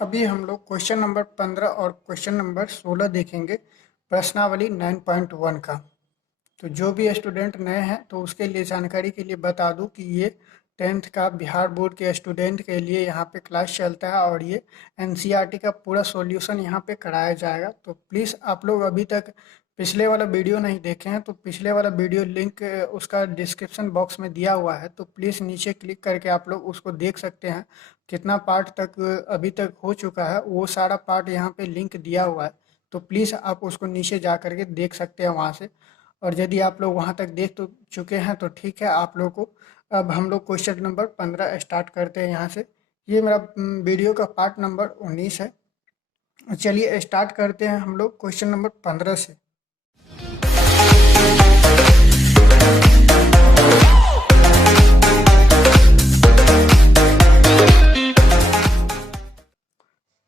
अभी हम लोग क्वेश्चन नंबर 15 और क्वेश्चन नंबर 16 देखेंगे प्रश्नावली 9.1 का। तो जो भी स्टूडेंट नए हैं तो उसके लिए जानकारी के लिए बता दूं कि ये 10th का बिहार बोर्ड के स्टूडेंट के लिए यहाँ पे क्लास चलता है और ये एनसीईआरटी का पूरा सॉल्यूशन यहाँ पे कराया जाएगा। तो प्लीज़ आप लोग अभी तक पिछले वाला वीडियो नहीं देखे हैं तो पिछले वाला वीडियो लिंक उसका डिस्क्रिप्शन बॉक्स में दिया हुआ है, तो प्लीज़ नीचे क्लिक करके आप लोग उसको देख सकते हैं। कितना पार्ट तक अभी तक हो चुका है वो सारा पार्ट यहाँ पे लिंक दिया हुआ है, तो प्लीज़ आप उसको नीचे जा करके देख सकते हैं वहाँ से। और यदि आप लोग वहाँ तक देख तो चुके हैं तो ठीक है, आप लोग को अब हम लोग क्वेश्चन नंबर 15 स्टार्ट करते हैं यहाँ से। ये मेरा वीडियो का पार्ट नंबर 19 है। चलिए स्टार्ट करते हैं हम लोग क्वेश्चन नंबर 15 से।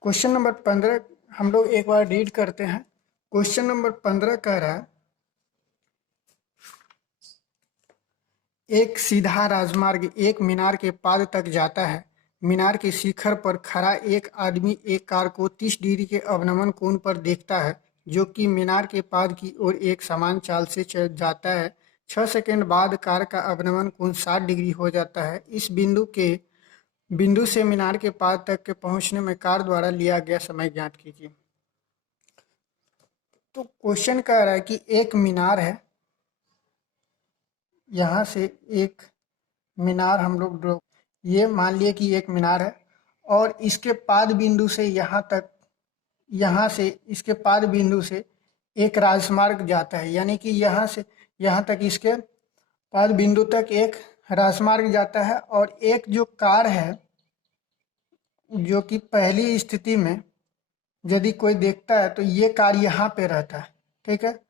क्वेश्चन नंबर 15 हम लोग एक बार रीड करते हैं। क्वेश्चन नंबर 15 कह रहा है, एक सीधा राजमार्ग एक मीनार के पाद तक जाता है। मीनार के शिखर पर खड़ा एक आदमी एक कार को 30 डिग्री के अवनमन कोण पर देखता है, जो कि मीनार के पाद की ओर एक समान चाल से जाता है। 6 सेकंड बाद कार का अवनमन कोण 60 डिग्री हो जाता है। इस बिंदु से मीनार के पाद तक के पहुंचने में कार द्वारा लिया गया समय ज्ञात कीजिए। तो क्वेश्चन कह रहा है कि एक मीनार है, यहाँ से एक मीनार हम लोग ड्रॉ, ये मान लिए कि एक मीनार है और इसके पाद बिंदु से यहाँ से इसके पाद बिंदु से एक राजमार्ग जाता है, यानी कि यहाँ से यहाँ तक इसके पाद बिंदु तक एक राजमार्ग जाता है। और एक जो कार है जो कि पहली स्थिति में यदि कोई देखता है तो ये कार यहाँ पे रहता है, ठीक है।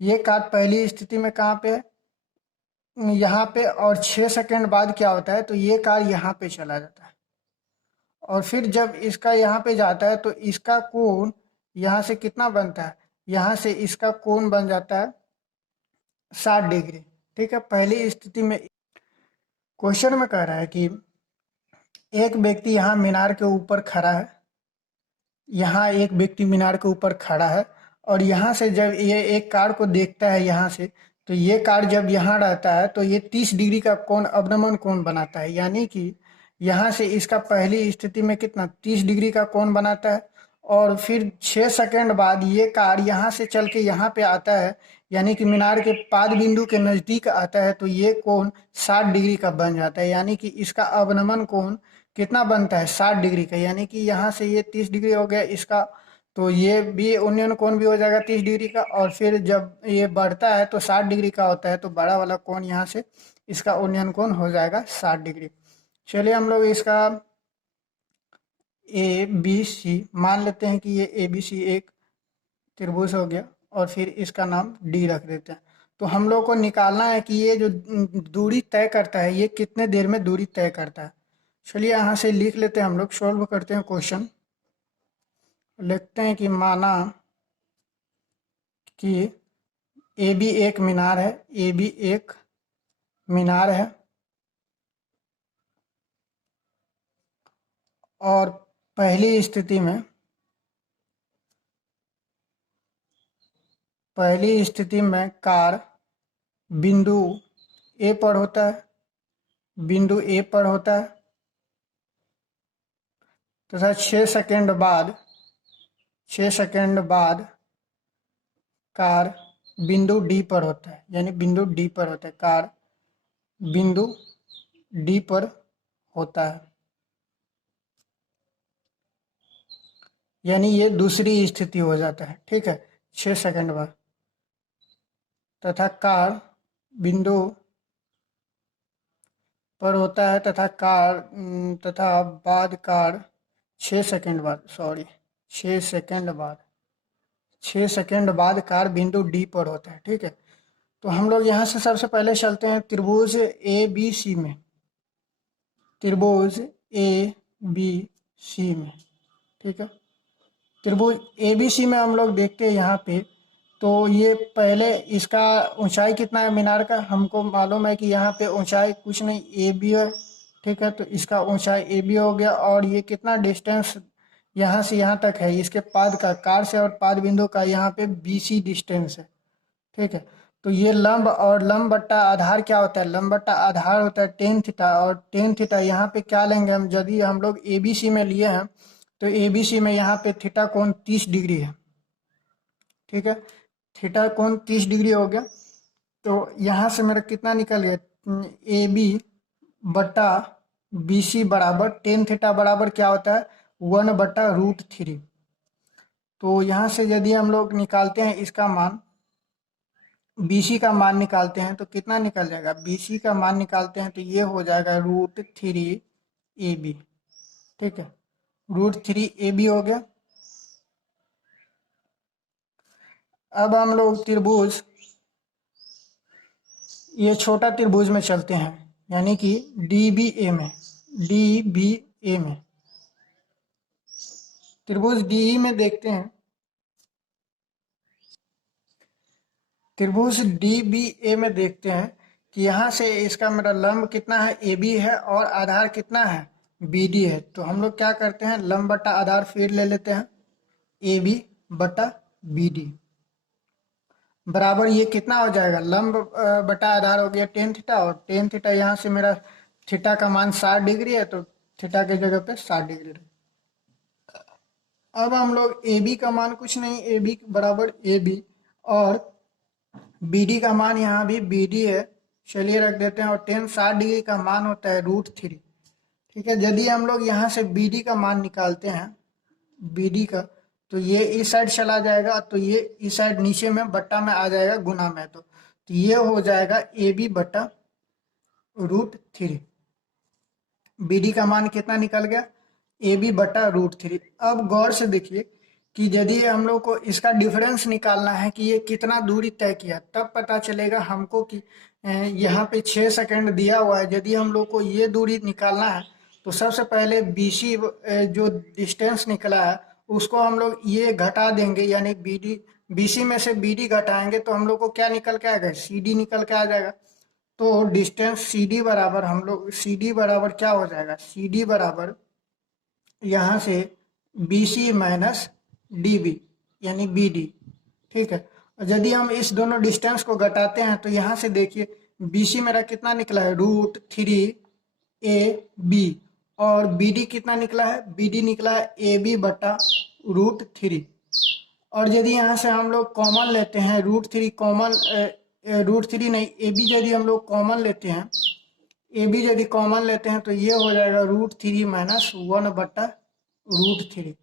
ये कार पहली स्थिति में कहाँ पे है, यहाँ पे, और 6 सेकंड बाद क्या होता है तो ये कार यहाँ पे चला जाता है। और फिर जब इसका यहाँ पे जाता है तो इसका कोण यहाँ से कितना बनता है, यहाँ से इसका कोण बन जाता है 60 डिग्री, ठीक है, पहली स्थिति में। क्वेश्चन में कह रहा है कि एक व्यक्ति यहाँ मीनार के ऊपर खड़ा है, यहाँ एक व्यक्ति मीनार के ऊपर खड़ा है और यहाँ से जब ये एक कार को देखता है यहाँ से, तो ये कार जब यहाँ रहता है तो ये 30 डिग्री का कोण अवनमन कोण बनाता है, यानी कि यहाँ से इसका पहली स्थिति में कितना 30 डिग्री का कोण बनाता है। और फिर 6 सेकंड बाद ये कार यहाँ से चल के यहाँ पे आता है, यानी कि मीनार के पाद बिंदु के नज़दीक आता है, तो ये कोण 60 डिग्री का बन जाता है, यानी कि इसका अवनमन कोण कितना बनता है 60 डिग्री का, यानी कि यहाँ से ये 30 डिग्री हो गया इसका, तो ये भी उन्नयन कोण भी हो जाएगा 30 डिग्री का। और फिर जब ये बढ़ता है तो 60 डिग्री का होता है, तो बड़ा वाला कोण यहाँ से इसका उन्नयन कोण हो जाएगा 60 डिग्री। चलिए हम लोग इसका ए बी सी मान लेते हैं कि ये ए बी सी एक त्रिभुज हो गया और फिर इसका नाम डी रख देते हैं। तो हम लोग को निकालना है कि ये जो दूरी तय करता है ये कितने देर में दूरी तय करता है। चलिए यहाँ से लिख लेते हैं, हम लोग सॉल्व करते हैं क्वेश्चन। लिखते हैं कि माना कि ए बी एक मीनार है, ए बी एक मीनार है और पहली स्थिति में कार बिंदु ए पर होता है, तथा 6 सेकंड बाद कार बिंदु डी पर होता है, यानी बिंदु डी पर होता है, कार बिंदु डी पर होता है, यानी ये दूसरी स्थिति हो जाता है, ठीक है, 6 सेकंड बाद। तथा कार बिंदु पर होता है तथा बाद कार 6 सेकंड बाद 6 सेकंड बाद कार बिंदु डी पर होता है, ठीक है। तो हम लोग यहाँ से सबसे पहले चलते हैं त्रिभुज ए बी सी में, ठीक है। त्रिभुज ए बी सी में हम लोग देखते हैं यहाँ पे, तो ये पहले इसका ऊंचाई कितना है मीनार का, हमको मालूम है कि यहाँ पे ऊंचाई कुछ नहीं ए बी है, ठीक है। तो इसका ऊंचाई ए बी हो गया और ये कितना डिस्टेंस यहाँ से यहाँ तक है, इसके पाद का, कार से और पाद बिंदु का यहाँ पे BC डिस्टेंस है। ठीक है, तो ये लंब और लंब बट्टा आधार क्या होता है, लंब बट्टा आधार होता है टेन थीटा, और टेन थीटा यहाँ पे क्या लेंगे हम, यदि हम लोग ABC में लिए हैं तो ABC में यहाँ पे थीटा कोण 30 डिग्री है। ठीक है, थीटा कोण 30 डिग्री हो गया। तो यहाँ से मेरा कितना निकल गया, AB बटा BC बराबर टेन थीटा बराबर क्या होता है, 1/√3। तो यहाँ से यदि हम लोग निकालते हैं इसका मान, BC का मान निकालते हैं तो कितना निकल जाएगा, BC का मान निकालते हैं तो ये हो जाएगा √3AB। ठीक है, √3AB हो गया। अब हम लोग त्रिभुज, ये छोटा त्रिभुज में चलते हैं, यानी कि DBA में, DBA में त्रिभुज DE में देखते हैं। त्रिभुज DBA में देखते हैं कि यहाँ से इसका मेरा लंब कितना है, AB है, और आधार कितना है, BD है। तो हम लोग क्या करते हैं, लंब बटा आधार फिर ले लेते हैं, AB बटा BD बराबर ये कितना हो जाएगा, लंब बटा आधार हो गया टेन थीटा, और टेन थीटा यहाँ से मेरा थीटा का मान 60 डिग्री है, तो थीटा के जगह पे 60 डिग्री रहे। अब हम लोग AB का मान कुछ नहीं, AB बराबर AB, और BD का मान यहाँ भी BD है, चलिए रख देते हैं, और टेन 60 डिग्री का मान होता है √3। ठीक है, यदि हम लोग यहाँ से BD का मान निकालते हैं, BD का, तो ये इस साइड चला जाएगा, तो ये इस साइड नीचे में बट्टा में आ जाएगा, गुना में, तो ये हो जाएगा AB बटा √3। BD का मान कितना निकल गया, AB बटा √3। अब गौर से देखिए कि यदि हम लोग को इसका डिफरेंस निकालना है कि ये कितना दूरी तय किया, तब पता चलेगा हमको कि यहाँ पे 6 सेकंड दिया हुआ है। यदि हम लोग को ये दूरी निकालना है तो सबसे पहले BC जो डिस्टेंस निकला है उसको हम लोग ये घटा देंगे, यानी BC में से BD घटाएंगे तो हम लोग को क्या निकल के आएगा, CD निकल के आ जाएगा। तो डिस्टेंस CD बराबर, हम लोग CD बराबर क्या हो जाएगा, CD बराबर यहाँ से BC माइनस DB यानी BD। ठीक है, और यदि हम इस दोनों डिस्टेंस को घटाते हैं तो यहाँ से देखिए BC मेरा कितना निकला है, √3AB, और BD कितना निकला है, BD निकला है AB बटा √3। और यदि यहाँ से हम लोग कॉमन लेते हैं, √3 कॉमन, √3 नहीं, AB यदि हम लोग कॉमन लेते हैं, AB यदि कॉमन लेते हैं तो ये हो जाएगा √3 माइनस 1/√3।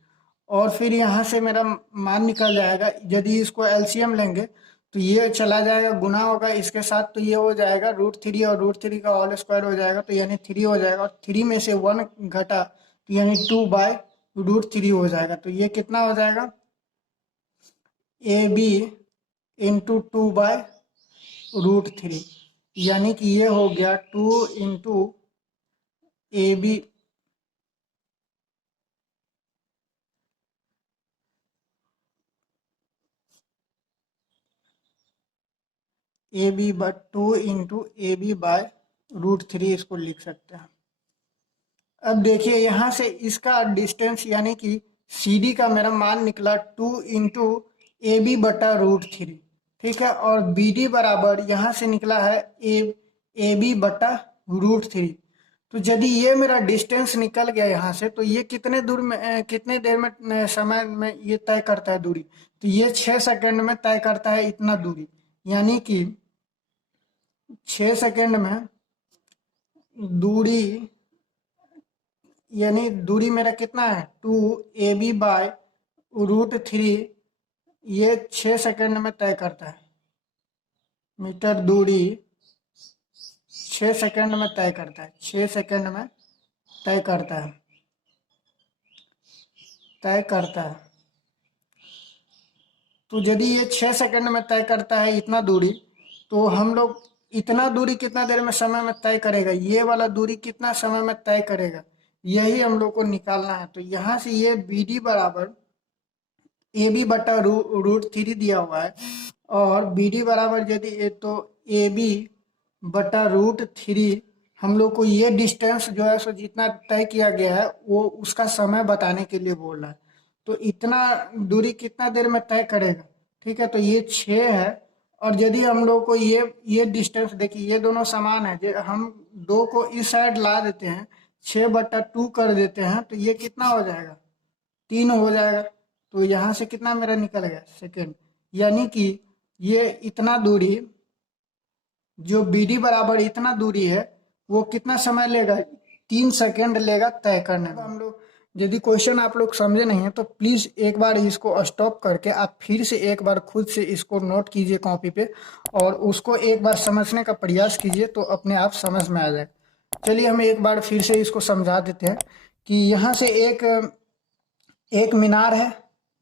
और फिर यहाँ से मेरा मान निकल जाएगा, यदि इसको LCM लेंगे तो ये चला जाएगा, गुना होगा इसके साथ, तो ये हो जाएगा √3 और √3 का होल स्क्वायर हो जाएगा, तो यानी 3 हो जाएगा, और 3 में से 1 घटा तो यानी 2/√3 हो जाएगा। तो ये कितना हो जाएगा, AB इंटू 2/√3, यानी कि ये हो गया 2 into AB but 2 into AB/√3 इसको लिख सकते हैं। अब देखिए यहाँ से इसका डिस्टेंस यानी कि CD का मेरा मान निकला 2 इंटू AB बटा √3। ठीक है, और BD बराबर यहाँ से निकला है AB बटा √3। तो यदि ये मेरा डिस्टेंस निकल गया यहाँ से, तो ये कितने दूर में, कितने देर में, समय में ये तय करता है दूरी, तो ये 6 सेकंड में तय करता है इतना दूरी, यानी कि 6 सेकंड में दूरी, यानी दूरी मेरा कितना है 2AB/√3, ये 6 सेकंड में तय करता है, मीटर दूरी 6 सेकंड में तय करता है, 6 सेकंड में तय करता है, तय करता है। तो यदि ये 6 सेकंड में तय करता है इतना दूरी, तो हम लोग इतना दूरी कितना देर में, समय में तय करेगा, ये वाला दूरी कितना समय में तय करेगा, यही हम लोग को निकालना है। तो यहाँ से ये BD बराबर AB बटा √3 दिया हुआ है, और BD बराबर यदि तो AB बटा √3, हम लोग को ये डिस्टेंस जो है सो जितना तय किया गया है वो उसका समय बताने के लिए बोल रहा है। तो इतना दूरी कितना देर में तय करेगा। ठीक है, तो ये 6 है, और यदि हम लोग को ये डिस्टेंस देखिए, ये दोनों समान है, हम 2 को इस साइड ला देते हैं, 6/2 कर देते हैं, तो ये कितना हो जाएगा, 3 हो जाएगा। तो यहाँ से कितना मेरा निकल गया, सेकेंड। यानी कि ये इतना दूरी, जो BD बराबर इतना दूरी है, वो कितना समय लेगा, 3 सेकेंड लेगा तय करने में। हम लोग यदि क्वेश्चन आप लोग समझे नहीं है तो प्लीज एक बार इसको स्टॉप करके आप फिर से एक बार खुद से इसको नोट कीजिए कॉपी पे, और उसको एक बार समझने का प्रयास कीजिए, तो अपने आप समझ में आ जाए। चलिए हम एक बार फिर से इसको समझा देते हैं कि यहाँ से एक एक मीनार है,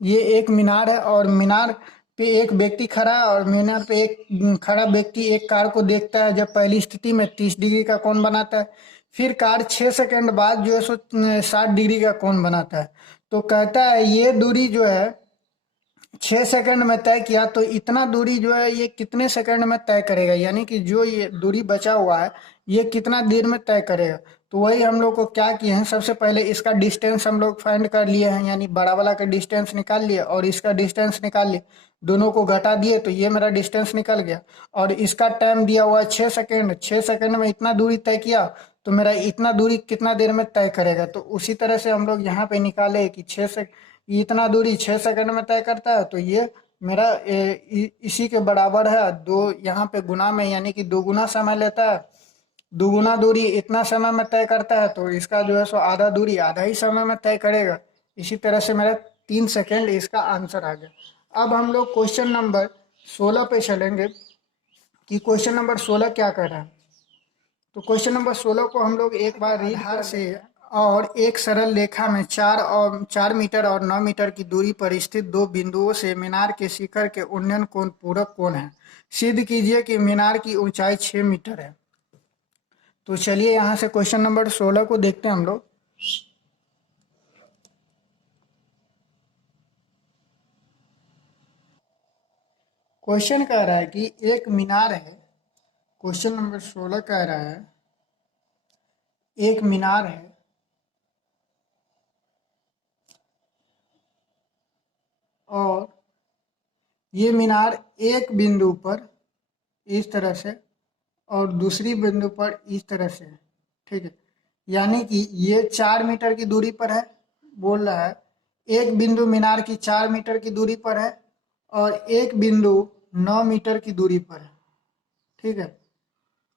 ये एक मीनार है, और मीनार पे एक व्यक्ति खड़ा है, और मीनार पे एक खड़ा व्यक्ति एक कार को देखता है। जब पहली स्थिति में 30 डिग्री का कोण बनाता है, फिर कार 6 सेकंड बाद जो है सो 60 डिग्री का कोण बनाता है। तो कहता है ये दूरी जो है 6 सेकंड में तय किया, तो इतना दूरी जो है ये कितने सेकंड में तय करेगा, यानी कि जो ये दूरी बचा हुआ है ये कितना देर में तय करेगा। तो वही हम लोग को क्या किए हैं, सबसे पहले इसका डिस्टेंस हम लोग फाइंड कर लिए हैं, यानी बड़ा वाला का डिस्टेंस निकाल लिए और इसका डिस्टेंस निकाल लिए, दोनों को घटा दिए, तो ये मेरा डिस्टेंस निकल गया। और इसका टाइम दिया हुआ है 6 सेकंड, 6 सेकंड में इतना दूरी तय किया, तो मेरा इतना दूरी कितना देर में तय करेगा। तो उसी तरह से हम लोग यहाँ पे निकाले कि इतना दूरी 6 सेकंड में तय करता है, तो ये मेरा इसी के बराबर है 2, यहाँ पे गुना में, यानी कि 2 गुना समय लेता है। 2 गुना दूरी इतना समय में तय करता है, तो इसका जो है सो आधा दूरी आधा ही समय में तय करेगा। इसी तरह से मेरा 3 सेकंड इसका आंसर आ गया। अब हम लोग क्वेश्चन नंबर 16 पे चलेंगे कि क्वेश्चन नंबर 16 क्या कर रहा है। तो क्वेश्चन नंबर 16 को हम लोग एक बार रीड कर से, और एक सरल रेखा में 4 मीटर और 9 मीटर की दूरी पर स्थित 2 बिंदुओं से मीनार के शिखर के उन्नयन कोण पूरक कोण है। सिद्ध कीजिए कि मीनार की ऊंचाई 6 मीटर है। तो चलिए यहाँ से क्वेश्चन नंबर 16 को देखते हैं हम लोग। क्वेश्चन कह रहा है कि एक मीनार है, क्वेश्चन नंबर 16 कह रहा है एक मीनार है, और ये मीनार एक बिंदु पर इस तरह से और दूसरी बिंदु पर इस तरह से है। ठीक है, यानी कि ये 4 मीटर की दूरी पर है, बोल रहा है एक बिंदु मीनार की 4 मीटर की दूरी पर है, और एक बिंदु 9 मीटर की दूरी पर है। ठीक है,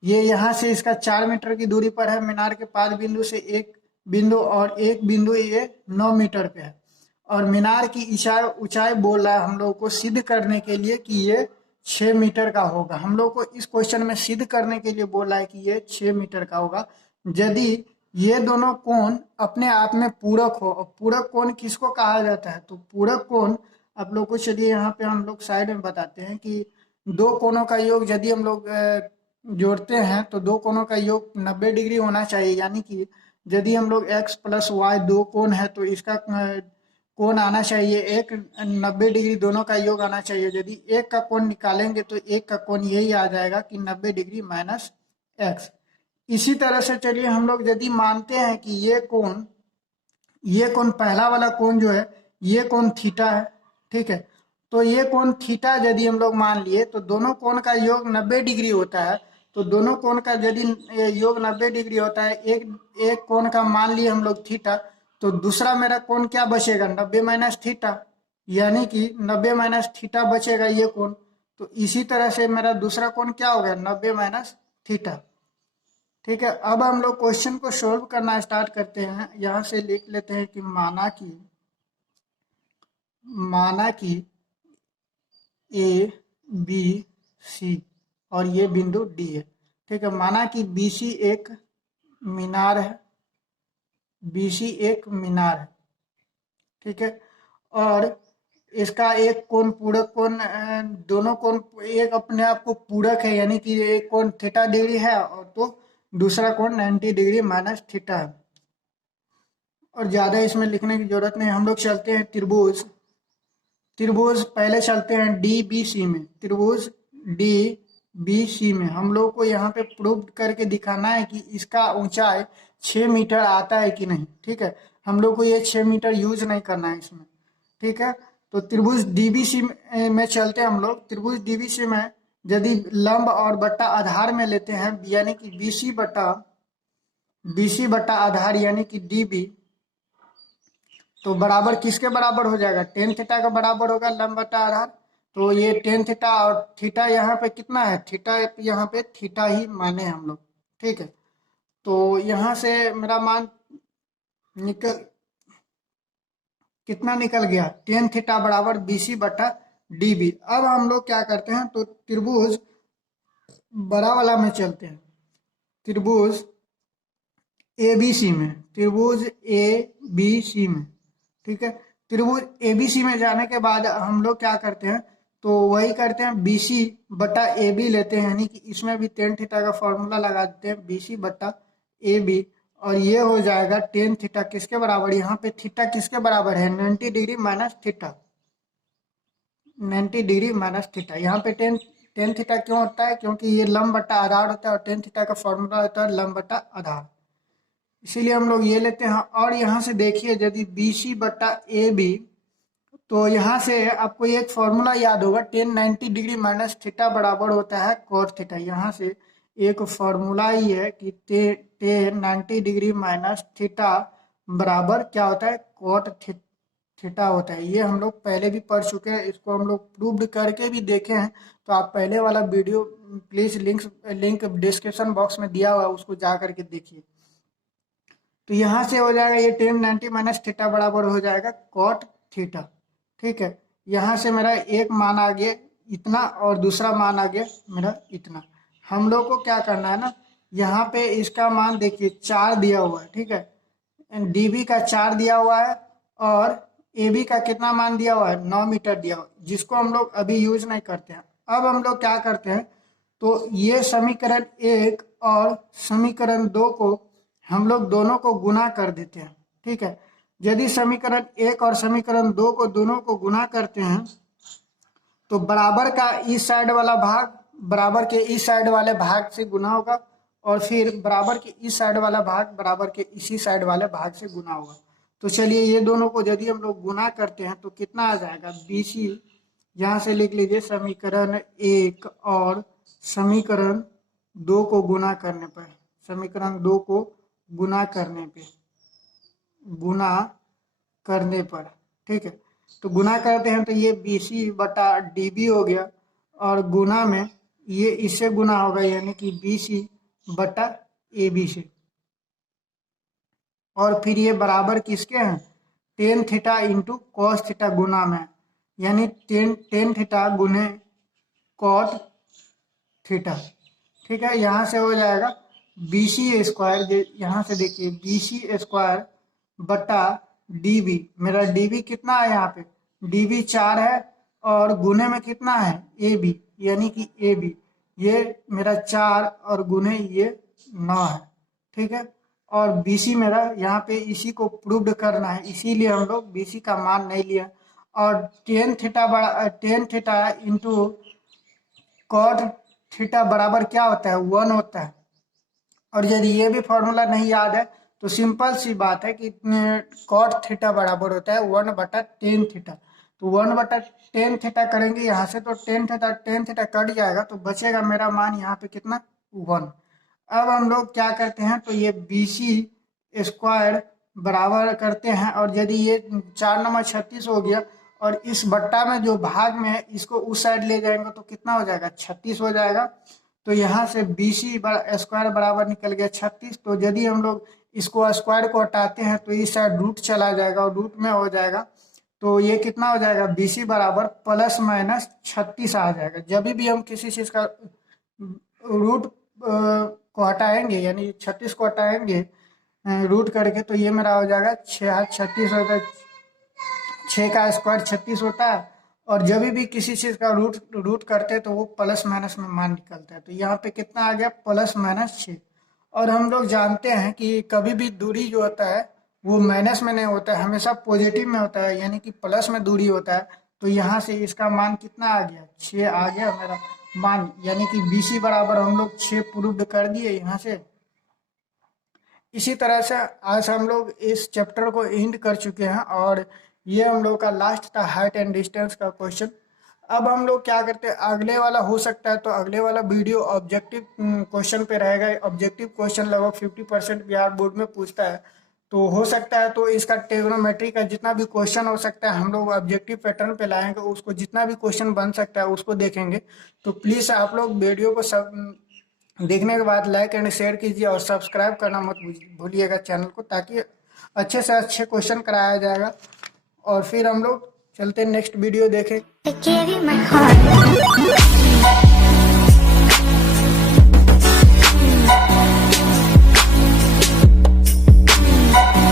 ये यहाँ से इसका 4 मीटर की दूरी पर है मीनार के पाद बिंदु से एक बिंदु, और एक बिंदु ये 9 मीटर पे है। और मीनार की ऊंचाई बोल रहा है हम लोग को सिद्ध करने के लिए कि ये 6 मीटर का होगा। हम लोग को इस क्वेश्चन में सिद्ध करने के लिए बोल रहा है कि ये 6 मीटर का होगा यदि ये दोनों कोण अपने आप में पूरक हो। और पूरक कोण किसको कहा जाता है, तो पूरक कोण आप लोग को, चलिए यहाँ पे हम लोग साइड में बताते हैं कि 2 कोणों का योग यदि हम लोग जोड़ते हैं तो 2 कोणों का योग 90 डिग्री होना चाहिए। यानी कि यदि हम लोग x + y 2 कोण है, तो इसका कोण आना चाहिए एक 90 डिग्री, दोनों का योग आना चाहिए। यदि एक का कोण निकालेंगे तो एक का कोण यही आ जाएगा कि 90 डिग्री माइनस x। इसी तरह से चलिए हम लोग यदि मानते हैं कि ये कोण पहला वाला कोण जो है ये कोण थीटा है। ठीक है, तो ये कोण थीटा यदि हम लोग मान लिए, तो दोनों कोण का योग 90 डिग्री होता है। तो दोनों कोण का यदि योग 90 डिग्री होता है, एक कोण का मान लिए हम लोग थीटा, तो दूसरा मेरा कोण क्या बचेगा, 90 माइनस थीटा, यानी कि 90 माइनस थीटा बचेगा ये कोण। तो इसी तरह से मेरा दूसरा कोण क्या हो गया, 90 माइनस थीटा। ठीक है, अब हम लोग क्वेश्चन को सोल्व करना स्टार्ट करते हैं। यहाँ से लिख लेते हैं कि माना कि ए बी सी और ये बिंदु डी है। ठीक है, माना कि बीसी एक मीनार है, बीसी एक मीनार है। ठीक है, और इसका एक कोण पूरक कोण, दोनों कोण एक अपने आप को पूरक है, यानी कि एक कोण थीटा डिग्री है और तो दूसरा कोण 90 डिग्री माइनस थीटा है। और ज्यादा इसमें लिखने की जरूरत नहीं, हम लोग चलते हैं त्रिभुज पहले चलते हैं DBC में। त्रिभुज DBC में हम लोग को यहाँ पे प्रूव करके दिखाना है कि इसका ऊंचाई 6 मीटर आता है कि नहीं। ठीक है, हम लोग को ये 6 मीटर यूज नहीं करना है इसमें। ठीक है। तो त्रिभुज डीबीसी में चलते हैं हम लोग। त्रिभुज डीबीसी में यदि लंब और बट्टा आधार में लेते हैं, यानी कि बीसी बट्टा आधार यानी कि डीबी, तो बराबर किसके बराबर हो जाएगा? टेन थीटा का बराबर होगा लंब बटा आधार। तो ये टेन थीटा और थीटा यहाँ पे कितना है? थीटा यहाँ पे थीटा ही माने हम लोग, ठीक है। तो यहाँ से मेरा मान निकल कितना निकल गया? टेन थीटा बराबर बीसी बटा डीबी। अब हम लोग क्या करते हैं, तो त्रिभुज बड़ा वाला में चलते हैं। त्रिभुज एबीसी में, त्रिभुज एबीसी में, ठीक है। त्रिभुज एबीसी में जाने के बाद हम लोग क्या करते हैं, तो वही करते हैं, बीसी बटा ए बी लेते हैं, यानी कि इसमें भी टेन थीटा का फॉर्मूला लगा देते हैं, बीसी बटा ए बी, और ये हो जाएगा टेन थीटा किसके बराबर? यहाँ पे थीटा किसके बराबर है? 90 degree minus theta, 90 degree minus theta. यहाँ पे टेन टेन थीटा क्यों होता है? क्योंकि ये लंब बटा आधार होता है और टेन थीटा का फॉर्मूला होता है लंब बटा आधार, इसीलिए हम लोग ये लेते हैं। और यहाँ से देखिए, यदि बी सी बटा ए बी, तो यहाँ से आपको एक फॉर्मूला याद होगा, टेन 90 डिग्री माइनस थीटा बराबर होता है कॉट थीटा। यहाँ से एक फॉर्मूला ही है कि टेन 90 डिग्री माइनस थीटा बराबर क्या होता है? कॉट थीटा होता है। ये हम लोग पहले भी पढ़ चुके हैं, इसको हम लोग प्रूव्ड करके भी देखे हैं। तो आप पहले वाला video please link description box में दिया हुआ है, उसको जा करके देखिए। तो यहाँ से हो जाएगा ये टेन 90 माइनस थीटा बराबर हो जाएगा कॉट थीटा, ठीक है। यहाँ से मेरा एक मान आ गया इतना और दूसरा मान आ गया मेरा इतना। हम लोग को क्या करना है ना, यहाँ पे इसका मान देखिए 4 दिया हुआ है, ठीक है। डीबी का 4 दिया हुआ है और एबी का कितना मान दिया हुआ है? 9 मीटर दिया हुआ है, जिसको हम लोग अभी यूज नहीं करते हैं। अब हम लोग क्या करते हैं, तो ये समीकरण 1 और समीकरण 2 को हम लोग दोनों को गुना कर देते हैं, ठीक है। यदि समीकरण 1 और समीकरण 2 को दोनों को गुना करते हैं, तो बराबर का इस साइड वाला भाग बराबर के इस साइड वाले भाग से गुना होगा, और फिर बराबर के इस साइड वाला भाग बराबर के इसी साइड वाले भाग से गुना होगा। तो चलिए ये दोनों को यदि हम लोग गुना करते हैं तो कितना आ जाएगा? बीसी, यहाँ से लिख लीजिए समीकरण 1 और समीकरण 2 को गुना करने पर, समीकरण 2 को गुना करने पे, गुना करने पर, ठीक है। तो गुना करते हैं तो ये बीसी बटा डीबी हो गया, और गुना में ये इससे गुना होगा, यानी कि बीसी बटा ए बी से। और फिर ये बराबर किसके हैं? Ten theta into cos theta गुना में, यानी टेन थीटा गुने कॉट थीटा, ठीक है। यहाँ से हो जाएगा बीसी स्क्वायर, यहाँ से देखिए बीसी स्क्वायर बटा डीबी। मेरा डीबी कितना है? यहाँ पे डीबी 4 है और गुने में कितना है? ए बी, यानी कि ए बी ये मेरा 4 और गुने ये 9 है, ठीक है। और बीसी मेरा यहाँ पे इसी को प्रूव्ड करना है, इसीलिए हम लोग बीसी का मान नहीं लिया। और tan theta into cot theta बराबर क्या होता है? 1 होता है। और यदि ये भी फॉर्मूला नहीं याद है तो सिंपल सी बात है कि कॉट थीटा बराबर होता है 1 बटा टेन थीटा। तो 1 बटा टेन थीटा करेंगे यहाँ से, तो टेन थीटा कट जाएगा, तो बचेगा मेरा मान यहाँ पे कितना? 1। अब हम लोग क्या करते हैं, तो ये बीसी स्क्वायर बराबर करते हैं, और यदि ये 4 नंबर 36 हो गया, और इस बट्टा में जो भाग में है इसको उस साइड ले जाएंगे तो कितना हो जाएगा? 36 हो जाएगा। तो यहाँ से बीसी स्क्वायर बराबर निकल गया 36। तो यदि हम लोग इसको स्क्वायर को हटाते हैं तो इस साइड रूट चला जाएगा और रूट में हो जाएगा, तो ये कितना हो जाएगा? बीसी बराबर प्लस माइनस 36 आ जाएगा। जब भी हम किसी चीज का रूट को हटाएंगे, यानी 36 को हटाएंगे रूट करके, तो ये मेरा हो जाएगा 36 होता है, 6 का स्क्वायर 36 होता है। और जब भी किसी चीज का रूट करते हैं तो वो प्लस माइनस में मान निकलता है। तो यहाँ पे कितना आ गया? Plus minus 6। और हम लोग जानते हैं कि कभी भी दूरी जो होता है वो माइनस में नहीं होता है, हमेशा पॉजिटिव में होता है, यानी कि प्लस में दूरी होता है। तो यहाँ से इसका मान कितना आ गया? 6 आ गया मेरा मान, यानी कि बीसी बराबर हम लोग 6 प्रूव्ड कर दिए यहाँ से। इसी तरह से आज हम लोग इस चैप्टर को एंड कर चुके हैं, और ये हम लोग का लास्ट था हाइट एंड डिस्टेंस का क्वेश्चन। अब हम लोग क्या करते हैं, अगले वाला हो सकता है तो अगले वाला वीडियो ऑब्जेक्टिव क्वेश्चन पे रहेगा। ऑब्जेक्टिव क्वेश्चन लगभग 50% बिहार बोर्ड में पूछता है, तो हो सकता है तो इसका ट्रिग्नोमेट्री का जितना भी क्वेश्चन हो सकता है हम लोग ऑब्जेक्टिव पैटर्न पे लाएंगे, उसको जितना भी क्वेश्चन बन सकता है उसको देखेंगे। तो प्लीज़ आप लोग वीडियो को सब देखने के बाद लाइक एंड शेयर कीजिए और सब्सक्राइब करना मत भूलिएगा चैनल को, ताकि अच्छे से अच्छे क्वेश्चन कराया जाएगा। और फिर हम लोग चलते नेक्स्ट वीडियो देखें।